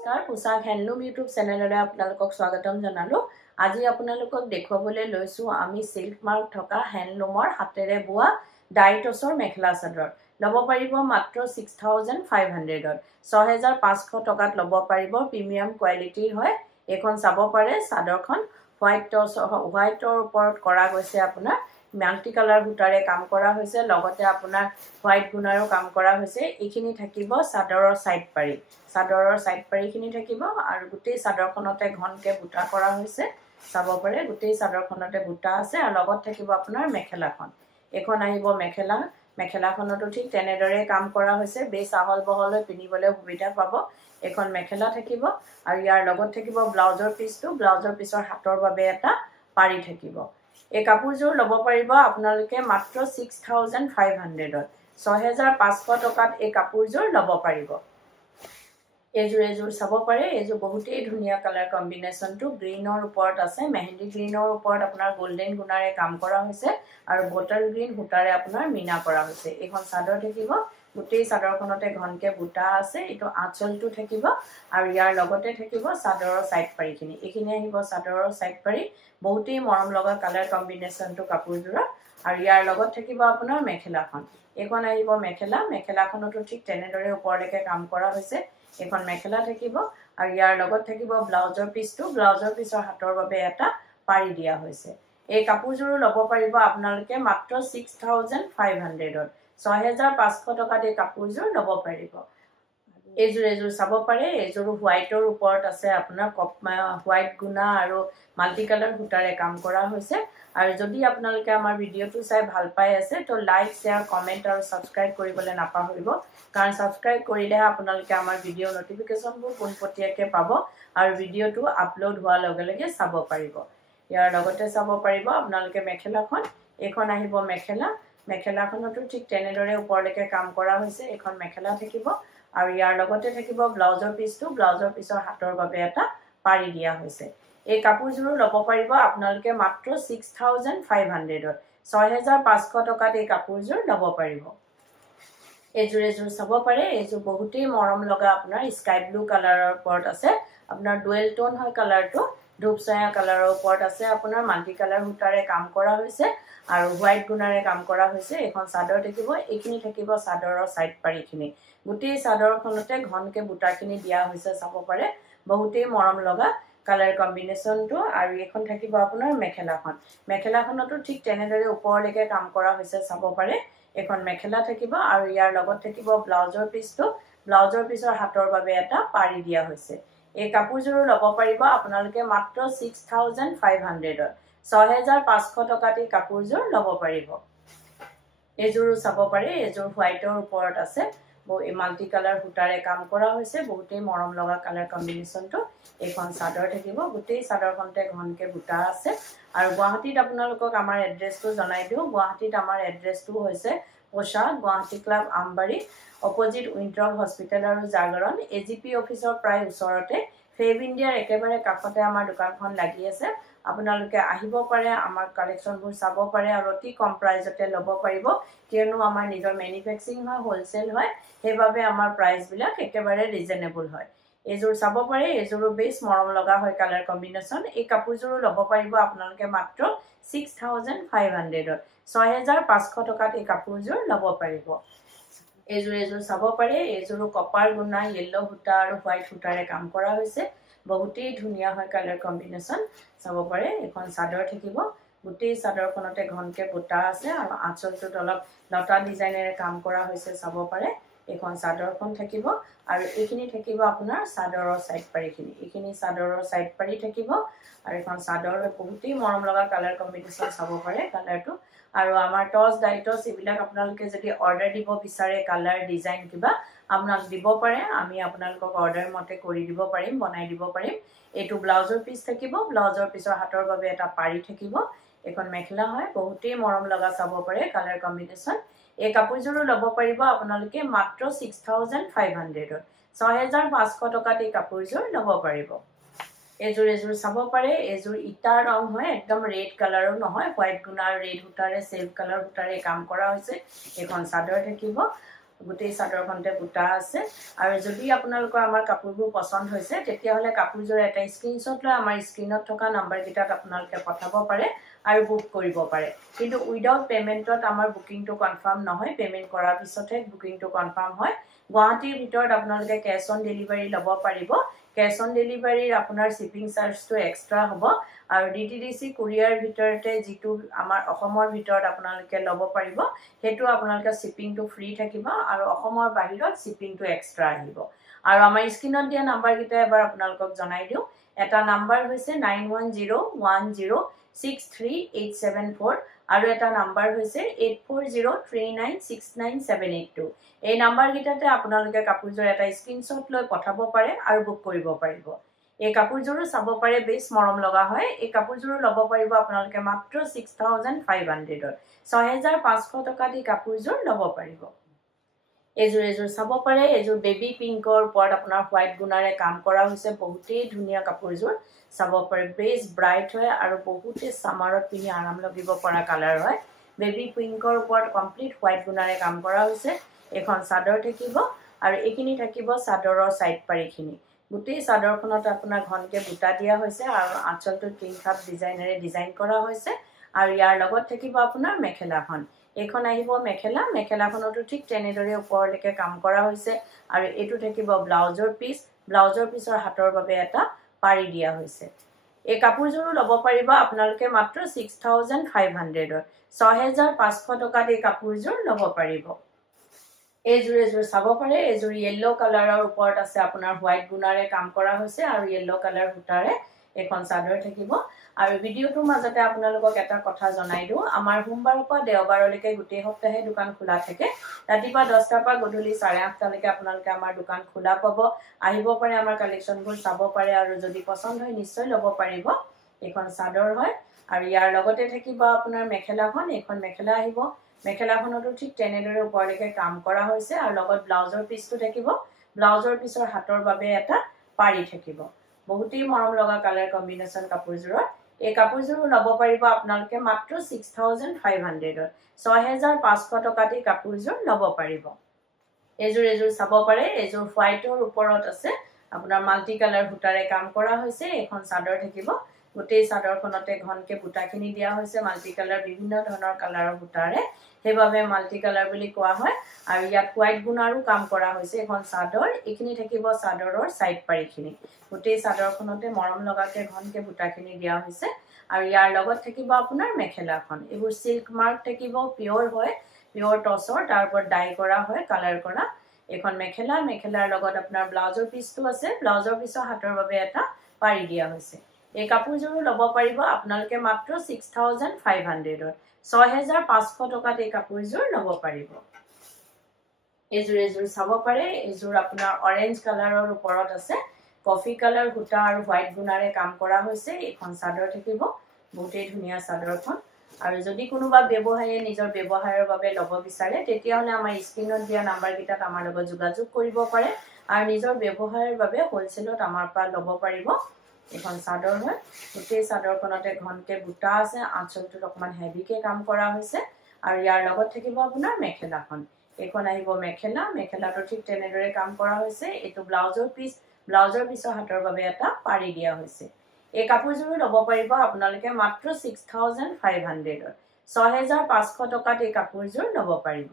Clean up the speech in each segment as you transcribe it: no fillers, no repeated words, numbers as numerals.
নমস্কাৰ পোছাক handloom YouTube চেনেললৈ আপোনালোকক স্বাগতম জনালো। আজি আপোনালোকক দেখুৱাবলৈ লৈছো আমি সিল্ক মাৰ্ক থকা হেণ্ডলুমৰ হাতেৰে বোৱা ডাইটছৰ মেখেলা চাদৰ। লব পাৰিব মাত্ৰ 6500 6500 টকাত লব পাৰিব। প্ৰিমিয়াম কোৱালিটিৰ হয়। এখন চাব পাৰে চাদৰখন হোৱাইটৰ ওপৰত কৰা গৈছে আপোনাৰ মাল্টি কালাৰ সূতাৰে কাম কৰা হৈছে। লগতে আপোনাৰ হোৱাইট গুণাৰো কাম কৰা হৈছে। এইখিনি থাকিব চাদৰৰ সাইড পাৰি। চাদৰৰ সাইড পাৰিখিনি থাকিব আৰু গোটেই চাদৰখনতে ঘনকে বুটা কৰা হৈছে। চাব পাৰে গোটেই চাদৰখনতে বুটা আছে আৰু লগত থাকিব আপোনাৰ মেখেলাখন। এখন আহিব মেখেলাখনতো ঠিক তেনেদৰে কাম কৰা হৈছে। বেছ আহল বহলৈ পিন্ধিবলৈ সুবিধা পাব। এখন মেখেলা থাকিব আৰু ইয়াৰ লগত থাকিব ব্লাউজৰ পিছটো। ব্লাউজৰ পিছৰ হাতৰ বাবে এটা পাৰি থাকিব। এই কাপোৰযোৰ লব পাৰিব আপোনালোকে মাত্ৰ 6500 6500 টকাত এই কাপোৰযোৰ লব পাৰিব। এযোৰ চাব পাৰে। এযোৰ বহুতেই ধুনীয়া কালাৰ কম্বিনেশ্যনটো গ্ৰীনৰ ওপৰত আছে। মেহেন্দি গ্ৰীনৰ ওপৰত আপোনাৰ গোল্ডেন গুণাৰে কাম কৰা হৈছে আৰু বটল গ্ৰীন সূতাৰে আপোনাৰ মিনা কৰা হৈছে। এইখন চাদৰ থাকিব। গোটেই চাদৰখনতে ঘনকে বুটা আছে। এইটো আঁচলটো থাকিব আৰু ইয়াৰ লগতে থাকিব চাদৰৰ সাইড পাৰিখিনি। এইখিনি আহিব চাদৰৰ সাইড পাৰি। বহুতেই মৰম লগা কালাৰ কম্বিনেশ্যনটো কাপোৰযোৰৰ আৰু ইয়াৰ লগত থাকিব আপোনাৰ মেখেলাখন। এইখন আহিব মেখেলাখনতো ঠিক তেনেদৰে ওপৰলৈকে কাম কৰা হৈছে। এখন মেখেলা থাকিব আৰু ইয়াৰ লগত থাকিব ব্লাউজৰ পিছটো। ব্লাউজৰ পিছৰ হাতৰ বাবে এটা পাৰি দিয়া হৈছে। এই কাপোৰযোৰ লব পাৰিব আপোনালোকে মাত্ৰ 6500 6500 টকাত এই কাপোৰযোৰ লব পাৰিব। এযোৰ চাব পাৰে। এযোৰ হোৱাইটৰ ওপৰত আছে আপোনাৰ হোৱাইট গুণা আৰু মাল্টি কালাৰ সূতাৰে কাম কৰা হৈছে। আৰু যদি আপোনালোকে আমাৰ ভিডিঅ'টো চাই ভাল পাই আছে তো লাইক শ্বেয়াৰ কমেন্ট আৰু সাবস্ক্ৰাইব কৰিবলৈ নাপাহৰিব। কাৰণ সাবস্ক্ৰাইব কৰিলেহে আপোনালোকে আমাৰ ভিডিঅ' নটিফিকেশ্যনবোৰ পোনপটীয়াকৈ পাব আৰু ভিডিঅ'টো আপলোড হোৱাৰ লগে লগে চাব পাৰিব। ইয়াৰ লগতে চাব পাৰিব আপোনালোকে মেখেলাখন। এইখন আহিব মেখেলাখনতো ঠিক তেনেদৰে ওপৰলৈকে কাম কৰা হৈছে। এখন মেখেলা থাকিব আৰু ইয়াৰ লগতে থাকিব ব্লাউজৰ পিছটো। ব্লাউজৰ পিছৰ হাতৰ বাবে এটা পাৰি দিয়া হৈছে। এই কাপোৰযোৰ লব পাৰিব আপোনালোকে মাত্ৰ 6500 6500 টকাত এই কাপোৰযোৰ লব পাৰিব। এযোৰ চাব পাৰে। এযোৰ বহুতেই মৰম লগা আপোনাৰ স্কাই ব্লু কালাৰৰ ওপৰত আছে। আপোনাৰ ডুৱেল টোন হয় কালাৰটো। ধূপছায়া কালাৰৰ ওপৰত আছে। আপোনাৰ মাল্টি কালাৰ সূতাৰে কাম কৰা হৈছে আৰু হোৱাইট গুণাৰে কাম কৰা হৈছে। এখন চাদৰ থাকিব। এইখিনি থাকিব চাদৰৰ সাইড পাৰিখিনি। গোটেই চাদৰখনতে ঘনকে বুটাখিনি দিয়া হৈছে। চাব পাৰে বহুতেই মৰম লগা কালাৰ কম্বিনেশ্যনটো। আৰু এখন থাকিব আপোনাৰ মেখেলাখনতো ঠিক তেনেদৰে ওপৰলৈকে কাম কৰা হৈছে। চাব পাৰে এখন মেখেলা থাকিব আৰু ইয়াৰ লগত থাকিব ব্লাউজৰ পিছটো। ব্লাউজৰ পিছৰ হাতৰ বাবে এটা পাৰি দিয়া হৈছে। এই কাপোৰযোৰ লব পাৰিব আপোনালোকে মাত্ৰ 6500 6500 টকাত এই কাপোৰযোৰ লব পাৰিব। এযোৰো চাব পাৰে। এযোৰ হোৱাইটৰ ওপৰত আছে। মাল্টি কালাৰ সূতাৰে কাম কৰা হৈছে। বহুতেই মৰম লগা কালাৰ কম্বিনেশ্যনটো। এইখন চাদৰ থাকিব। গোটেই চাদৰখনতে ঘনকে বুটা আছে। আৰু গুৱাহাটীত আপোনালোকক আমাৰ এড্ৰেছটো জনাই দিওঁ। গুৱাহাটীত আমাৰ এড্ৰেছটো হৈছে পোছাক গুৱাহাটী ক্লাব আমবাৰী অপজিট উইণ্ট্ৰল হস্পিটেল আৰু জাগৰণ AGP অফিচৰ প্ৰায় ওচৰতে ফেব ইণ্ডিয়াৰ একেবাৰে কাষতে আমাৰ দোকানখন লাগি আছে। আপোনালোকে আহিব পাৰে, আমাৰ কালেকশ্যনবোৰ চাব পাৰে আৰু অতি কম প্ৰাইজতে ল'ব পাৰিব। কিয়নো আমাৰ নিজৰ মেনুফেকচাৰিং হয়, হোলচেল হয়, সেইবাবে আমাৰ প্ৰাইচবিলাক একেবাৰে ৰিজনেবল হয়। এযোৰ চাব পাৰে। এযোৰো বেছ মৰম লগা হয় কালাৰ কম্বিনেশ্যন। এই কাপোৰযোৰো ল'ব পাৰিব আপোনালোকে মাত্ৰ 6500 6500 টকাত এই কাপোৰযোৰ ল'ব পাৰিব। এযোৰ চাব পাৰে। এযোৰো কপাৰ গুণা য়েল্লো সূতা আৰু হোৱাইট সূতাৰে কাম কৰা হৈছে। বহুতেই ধুনীয়া হয় কালাৰ কম্বিনেশ্যন। চাব পাৰে এখন চাদৰ থাকিব। গোটেই চাদৰখনতে ঘনকে বুটা আছে আৰু আঁচলটোত অলপ লতা ডিজাইনেৰে কাম কৰা হৈছে। চাব পাৰে এখন চাদৰখন থাকিব আৰু এইখিনি থাকিব আপোনাৰ চাদৰৰ সাইড পাৰিখিনি। এইখিনি চাদৰৰ সাইড পাৰি থাকিব আৰু এখন চাদৰৰ বহুতেই মৰম লগা কালাৰ কম্বিনেশ্যন। চাব পাৰে কালাৰটো। আৰু আমাৰ টচ ডাইটছ এইবিলাক আপোনালোকে যদি অৰ্ডাৰ দিব বিচাৰে কালাৰ ডিজাইন কিবা আপোনাক দিব পাৰে। আমি আপোনালোকক অৰ্ডাৰ মতে কৰি দিব পাৰিম, বনাই দিব পাৰিম। এইটো ব্লাউজৰ পিছ থাকিব। ব্লাউজৰ পিছৰ হাতৰ বাবে এটা পাৰি থাকিব। এখন মেখেলা হয়। বহুতেই মৰম লগা চাব পাৰে কালাৰ কম্বিনেশ্যন। এই কাপোৰযোৰো ল'ব পাৰিব আপোনালোকে মাত্ৰ 6500 6500 টকাত এই কাপোৰযোৰ ল'ব পাৰিব। এযোৰ চাব পাৰে। এযোৰ ইটা ৰং হয়। একদম ৰেড কালাৰো নহয়। হোৱাইট গুণা আৰু ৰেড সূতাৰে চেল্ফ কালাৰ সূতাৰে কাম কৰা হৈছে। এখন চাদৰ থাকিব গোটেই চাদৰখনতে বুটা আছে আৰু যদি আপোনালোকৰ আমাৰ কাপোৰবোৰ পছন্দ হৈছে তেতিয়া হলে কাপোৰযোৰ এটা স্ক্ৰিনশ্বট লৈ আমাৰ স্ক্ৰিনত থকা নাম্বাৰ কিটাত আপোনালোকে পঠাব পাৰে আৰু বুক কৰিব পাৰে কিন্তু উইদাউট পেমেন্টত আমাৰ বুকিংটো কনফাৰ্ম নহয় পেমেন্ট কৰাৰ পিছতহে বুকিংটো কনফাৰ্ম হয় গুৱাহাটীৰ ভিতৰত আপোনালোকে কেশ অন ডেলিভাৰী ল'ব পাৰিব কেশ অন ডেলিভাৰীৰ আপোনাৰ শিপিং চাৰ্জটো এক্সট্ৰা হ'ব আৰু ডিটিডিসি কুৰিয়াৰ ভিতৰতে যেটো আমাৰ অসমৰ ভিতৰত আপোনালোকে ল'ব পাৰিব হেতু আপোনালোকে শিপিংটো ফ্ৰী থাকিব আৰু অসমৰ বাহিৰত শিপিংটো এক্সট্ৰা আহিব আৰু আমাৰ স্ক্ৰিনত দিয়া নাম্বাৰ কিটা এবাৰ আপোনালোকক জনাই দিও এটা নাম্বাৰ হৈছে 9101063874 আৰু এটা নাম্বাৰ হৈছে 8403969782 এই নাম্বাৰ কিটাতে আপোনালোকে কাপোৰযোৰ এটা স্ক্ৰিনশ্বট লৈ পঠাব পাৰে আৰু বুক কৰিব পাৰিব এই কাপোৰযোৰো চাব পাৰে বেছ মৰম লগা হয় এই কাপোৰযোৰো ল'ব পাৰিব আপোনালোকে মাত্ৰ 6500 ৰ 6500 টকা দি কাপোৰযোৰ ল'ব পাৰিব এজোৰ চাব পাৰে এজোৰ বেবি পিংকৰ ওপৰত আপোনাৰ হোৱাইট গুণাৰে কাম কৰা হৈছে বহুতেই ধুনীয়া কাপোৰযোৰ চাব পাৰে বেছ ব্ৰাইট হয় আৰু বহুতে সামাৰত পিনি আৰাম লাগিব পৰা কালাৰ হয় বেবি পিংকৰ ওপৰত কমপ্লিট হোৱাইট গুণাৰে কাম কৰা হৈছে এখন চাদৰ থাকিব আৰু এইখিনি থাকিব চাদৰৰ সাইড পাৰিখিনি গোটেই চাদৰখনত আপোনাৰ ঘনকে বুটা দিয়া হৈছে আৰু আঁচলটো তিন খাপ ডিজাইনেৰে ডিজাইন কৰা হৈছে আৰু ইয়াৰ লগত থাকিব আপোনাৰ মেখেলাখন এখন আহিব মেখেলাখনটো ঠিক তেনেদৰে ওপৰলৈকে কাম কৰা হৈছে আৰু এটো থাকিব ব্লাউজৰ পিছৰ হাতৰ বাবে এটা পাৰি দিয়া হৈছে এই কাপোৰযোৰো ল'ব পাৰিব আপোনালোকে মাত্ৰ 6500 ৰ 6500 টকা দি কাপোৰযোৰ ল'ব পাৰিব এজোৰ চাব পাৰে এজোৰ ইয়েলো কালাৰৰ ওপৰত আছে আপোনাৰ হোৱাইট গুণাৰে কাম কৰা হৈছে আৰু ইয়েলো কালাৰ বুটাৰে এখন চাদৰ থাকিব আৰু ভিডিওটোৰ মাজতে আপোনালোকক এটা কথা জনাই দিও আমাৰ সোমবাৰৰ পৰা দেওবাৰলৈকে গোটেই সপ্তাহে দোকান খোলা থাকে ৰাতিপুৱা 10টাৰ পৰা গধূলি 8:30 লৈকে আপোনালোকে আমাৰ দোকান খোলা পাব আহিব পাৰে আমাৰ কালেকচনবোৰ চাব পাৰে আৰু যদি পছন্দ হয় নিশ্চয় ল'ব পাৰিব এখন চাদৰ হয় আৰু ইয়াৰ লগতে থাকিব আপোনাৰ মেখেলাখন এখন মেখেলা আহিব মেখেলাখনটো ঠিক তেনেদৰে ওপৰলৈকে কাম কৰা হৈছে আৰু লগত ব্লাউজৰ পিছটো থাকিব ব্লাউজৰ পিছৰ হাতৰ বাবে এটা পাৰি থাকিব বহুতেই মৰম লগা কালাৰ কম্বিনেশন কাপোৰযোৰৰ এই কাপোৰযোৰো ল'ব পাৰিব আপোনালোকে মাত্ৰ 6500 ৰ 6500 টকা দি কাপোৰযোৰ ল'ব পাৰিব এজোৰ চাব পাৰে এজোৰ হোৱাইটৰ ওপৰত আছে আপোনাৰ মাল্টি কালাৰ বুটাৰে কাম কৰা হৈছে এখন চাদৰ থাকিব গোটেই চাদৰখনতে ঘনকে বুটাখিনি দিয়া হৈছে মাল্টি কালাৰ বিভিন্ন ধৰণৰ কালাৰৰ বুটাৰে হেবাবে মাল্টি কালাৰ বুলি কোৱা হয় আৰু ইয়াত হোৱাইট গুণাৰো কাম কৰা হৈছে এখন চাদৰ এইখিনি থাকিব চাদৰৰ সাইড পাৰিখিনি গোটেই চাদৰখনতে মৰম লগাকে ঘনকে বুটাখিনি দিয়া হৈছে আৰু ইয়াৰ লগত থাকিব আপোনাৰ মেখেলাখন এবোৰ সিল্ক মাৰ্ক থাকিব পিওৰ হয় পিওৰ টসৰ তাৰ ওপৰত ডাই কৰা হয় কালাৰ কৰা এখন মেখেলাৰ লগত আপোনাৰ ব্লাউজৰ পিছটো আছে ব্লাউজৰ পিছৰ হাতৰ বাবে এটা পাৰি দিয়া হৈছে এই কাপোৰযোৰো ল'ব পাৰিব আপোনালোকে মাত্ৰ 6500 ৰ 6500 টকাত এই কাপোৰযোৰ ল'ব পাৰিব এজোৰ চাব পাৰে এজোৰ আপোনাৰ অৰেঞ্জ কালাৰৰ ওপৰত আছে কফি কালাৰ সূতা আৰু হোৱাইট গুণাৰে কাম কৰা হৈছে এখন চাদৰ থাকিব বহুতেই ধুনীয়া চাদৰখন আৰু যদি কোনোবা ব্যৱসায়ী নিজৰ ব্যৱহাৰৰ বাবে ল'ব বিচাৰে তেতিয়া হলে আমাৰ স্ক্ৰিনত দিয়া নাম্বাৰ কিটাত আমাৰ লগত যোগাযোগ কৰিব পাৰে আৰু নিজৰ ব্যৱহাৰৰ বাবে হোলসেলত আমাৰ পৰা ল'ব পাৰিব এখন চাদৰ হয় গোটেই চাদৰখনতে ঘনকে বুটা আছে আঁচলটোত অকমান হেভিকে কাম কৰা হৈছে আৰু ইয়াৰ লগত থাকিব আপোনাৰ মেখেলাখন এখন আহিব মেখেলাটো ঠিক তেনেদৰে কাম কৰা হৈছে এটো ব্লাউজৰ পিছৰ হাতৰ বাবে এটা পাৰি দিয়া হৈছে এই কাপোৰযোৰো ল'ব পাৰিব আপোনালোকে মাত্ৰ 6500 ৰ 6500 টকাত এই কাপোৰযোৰ ল'ব পাৰিব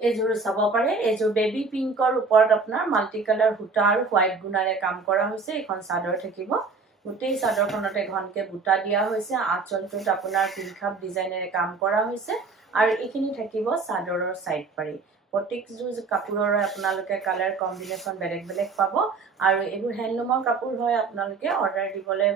এজোৰ চাব পাৰে এজোৰ বেবি পিংকৰ ওপৰত আপোনাৰ মাল্টি কালাৰ সূতা আৰু হোৱাইট গুণাৰে কাম কৰা হৈছে এখন চাদৰ থাকিব গোটেই চাদৰখনতে ঘনকে বুটা দিয়া হৈছে আঁচলটোত আপোনাৰ তিনখাপ ডিজাইনেৰে কাম কৰা হৈছে আৰু এইখিনি থাকিব চাদৰৰ সাইড পাৰি প্ৰত্যেকযোৰ কাপোৰৰ আপোনালোকে কালাৰ কম্বিনেশন বেলেগ পাব আৰু এইবোৰ হ্যান্ডলুমৰ কাপোৰ হয় আপোনালোকে অৰ্ডাৰ দিবলৈ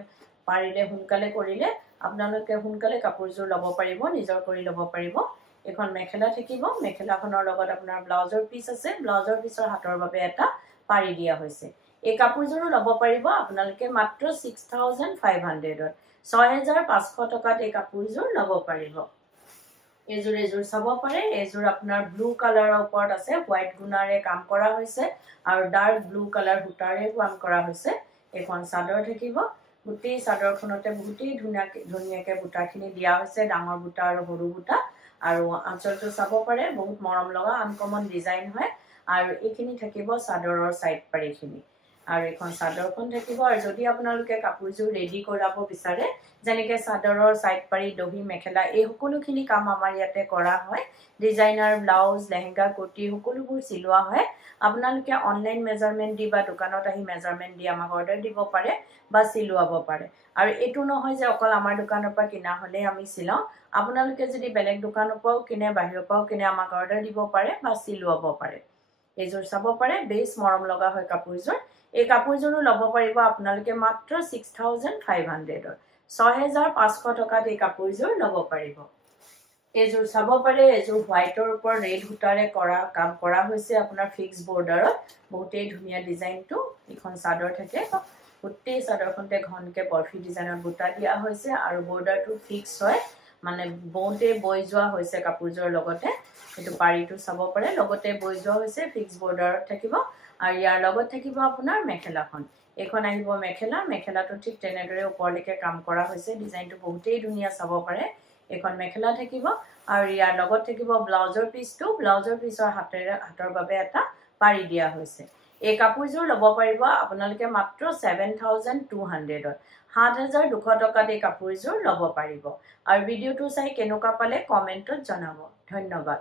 পাৰিলে সোনকালে কৰিলে আপোনালোকে সোনকালে কাপোৰযোৰ ল'ব পাৰিব নিজৰ কৰি ল'ব পাৰিব এখন মেখেলা থাকিব মেখেলাখনৰ লগত আপোনাৰ ব্লাউজৰ পিছ আছে ব্লাউজৰ পিছৰ হাতৰ বাবে এটা পাৰি দিয়া হৈছে এই কাপোৰযোৰো ল'ব পাৰিব আপোনালোকে মাত্ৰ 6500 ৰ 6500 টকাত এই কাপোৰযোৰ ল'ব পাৰিব এজোৰ চাব পাৰে এজোৰ আপোনাৰ ব্লু কালাৰৰ ওপৰত আছে হোৱাইট গুণাৰে কাম কৰা হৈছে আৰু ডাৰ্ক ব্লু কালাৰ সূতাৰে কাম কৰা হৈছে এখন চাদৰ থাকিব গোটেই চাদৰখনতে বহুতেই ধুনীয়াকে বুটাখিনি দিয়া হৈছে ডাঙৰ বুটা আৰু সৰু বুটা আৰু আঁচলটো চাব পাৰে বহুত মৰম লগা আনকমন ডিজাইন হয় আৰু এইখিনি থাকিব চাদৰৰ সাইড পাৰিখিনি আৰু এখন চাদৰখন থাকিব আৰু যদি আপোনালোকে কাপোৰযোৰ ৰেডি কৰাব বিচাৰে যেনেকৈ চাদৰৰ সাইড পাৰি দহি মেখেলা এই সকলোখিনি কাম আমাৰ ইয়াতে কৰা হয় ডিজাইনাৰ ব্লাউজ লেহেঙ্গা কুৰ্তি সকলোবোৰ চিলোৱা হয় আপোনালোকে অনলাইন মেজাৰমেন্ট দি বা দোকানত আহি মেজাৰমেন্ট দি আমাক অৰ্ডাৰ দিব পাৰে বা চিলোৱাব পাৰে আৰু এটো নহয় যে অকল আমাৰ দোকানৰ পৰা কিনা হলে আমি চিলাও আপোনালোকে যদি বেলেগ দোকানৰ পৰাও কিনে বাহিৰৰ পৰাও কিনে আমাক অৰ্ডাৰ দিব পাৰে বা চিলোৱাব পাৰে এইযোৰ চাব পাৰে বেছ মৰম লগা হয় কাপোৰযোৰ এই কাপোৰযোৰো ল'ব পাৰিব আপোনালোকে মাত্ৰ 6500 6500 টকাত এই কাপোৰযোৰ ল'ব পাৰিব এইযোৰ চাব পাৰে এইযোৰ হোৱাইটৰ ওপৰত ৰেড সূতাৰে কৰা কাম কৰা হৈছে আপোনাৰ ফিক্স বৰ্ডাৰত বহুতেই ধুনীয়া ডিজাইনটো এখন চাদৰ থাকে গোটেই চাদৰখনতে ঘনকে বৰফি ডিজাইনৰ বুটা দিয়া হৈছে আৰু বৰ্ডাৰটো ফিক্স হয় মানে বৌতে বৈ যোৱা হৈছে কাপোৰযোৰৰ লগতে এটো পাৰিটো চাব পাৰে লগতে বৈ যোৱা হৈছে ফিক্স বৰ্ডাৰত থাকিব আৰু ইয়াৰ লগত থাকিব আপোনাৰ মেখেলাখন এখন আহিব মেখেলাটো ঠিক তেনেদৰে ওপৰলৈকে কাম কৰা হৈছে ডিজাইনটো বহুতেই ধুনীয়া চাব পাৰে এখন মেখেলা থাকিব আৰু ইয়াৰ লগত থাকিব ব্লাউজৰ পিছৰ হাতৰ বাবে এটা পাৰি দিয়া হৈছে এই কাপোৰযোৰ ল'ব পাৰিব আপোনালোকে মাত্ৰ 7200 7200 টকাত এই কাপোৰযোৰ ল'ব পাৰিব আৰু ভিডিওটো চাই কেনেকুৱা পালে কমেন্টত জনাব ধন্যবাদ